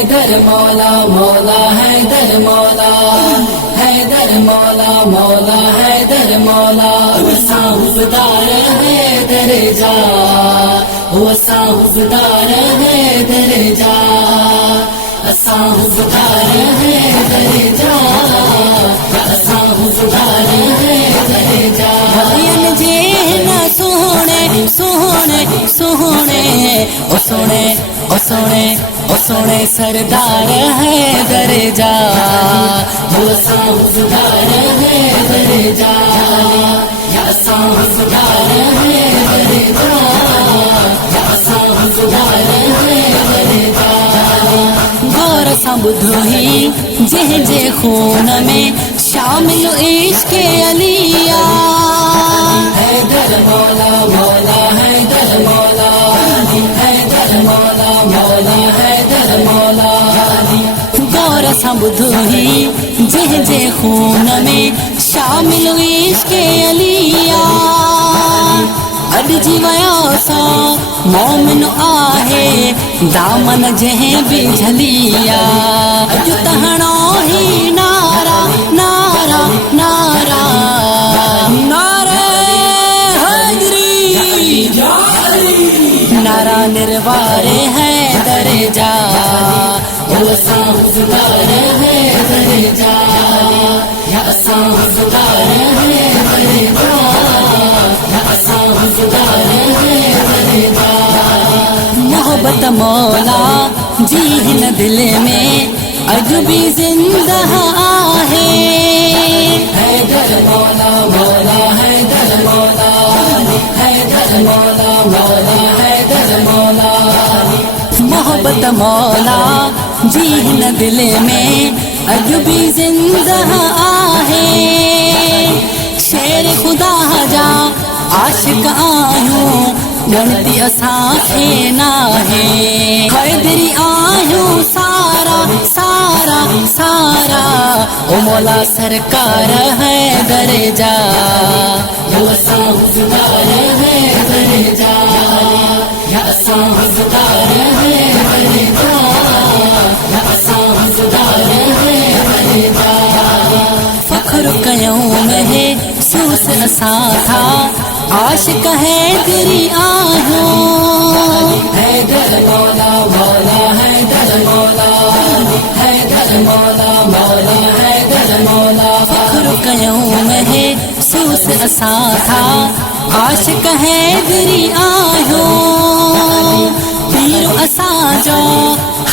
हैदर मौला मौला हैदर मौला हैदर मौला मौला हैदर मौला साहुबदार हैदर जा वो साहुबदार हैदर जा साहुबदार हैदर जा साहुबदार हैदर जा भयन जे न सोहणे सोहणे सोहणे ओ सोहणे ओ सोहणे ओ सोहणे सरदार हैदर जा वो साहुबदार हैदर जा साहुबदार हैदर जा साहुबदार हैदर जा गौर संबुधो ही जे जे खून में शामिल इश्क अलिया हैदर मौला मौला हैदर मौला हैदर मौला मौला हैदर मौला गौर संबुधो ही जे खून में शामिल इश्क अलिया अॼु जी वयो सो मोमिन आहे दामन जंहिं बि झलिया अॼु तहणो ही नारा नारा नारा नारे हैदरी नारा निर्वारे हैदर जा वो साहुबदार हैदर जा साहुबदार हैदर जा साहुबदार हैदर जा मोहब्बत मौला जी हिन दिल में अॼु भी जिंदा आहे हैदर मौला मौला हैदर मौला हैदर मौला मौला हैदर मौला मोहब्बत मौला जी हिन दिल में अॼु भी जिंदा आहे शेर खुदा जा आशिक आहियूं गणती असांखे नाहे हैदरी आहियूं सारा सारा सारा ओ मौला सरकार हैदर जा वो साहुबदार हैदर जा साहुबदार हैदर जा साहुबदार हैदर जा फख्र कयूं में सूस असां था आशिक हैदरी आहियूं हैदर मौला मौला हैदर मौला हैदर मौला मौला हैदर मौला फख्र कयूं में सूस असां था आशिक हैदरी आहियूं पीर असांजो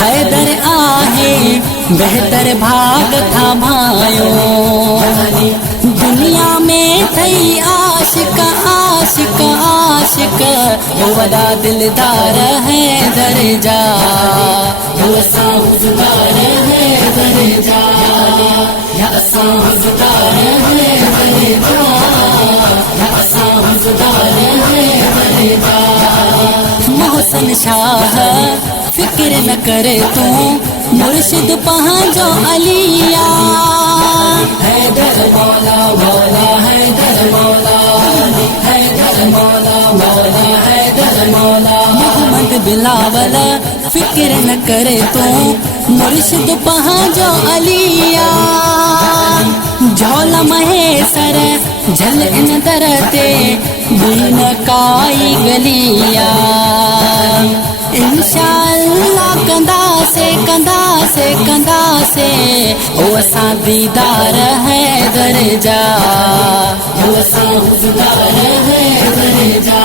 हैदर आहे बेहतर भाग था भायो दुनिया में थई आशिक आशिक आशिक वो वॾा दिलदार हैदर जा वो साहुबदार हैदर जा साहुबदार हैदर जा साहुबदार हैदर जा मोहसन शाह फिक्र न करे तू मुर्शिद पंहिंजो अलिया हैदर मौला मौला हैदर मौला हैदर मौला मौला हैदर मौला मोहम्मद बिलावल फिक्र न करे तू मुर्शिद पंहिंजो अलिया झोल महेसर झल इन दर ते बीन काई गलिया इंशाअल्लाह कंदासे कंदासे कंदासे ओ असां दीदार हैदर जा वो साहुबदार हैदर जा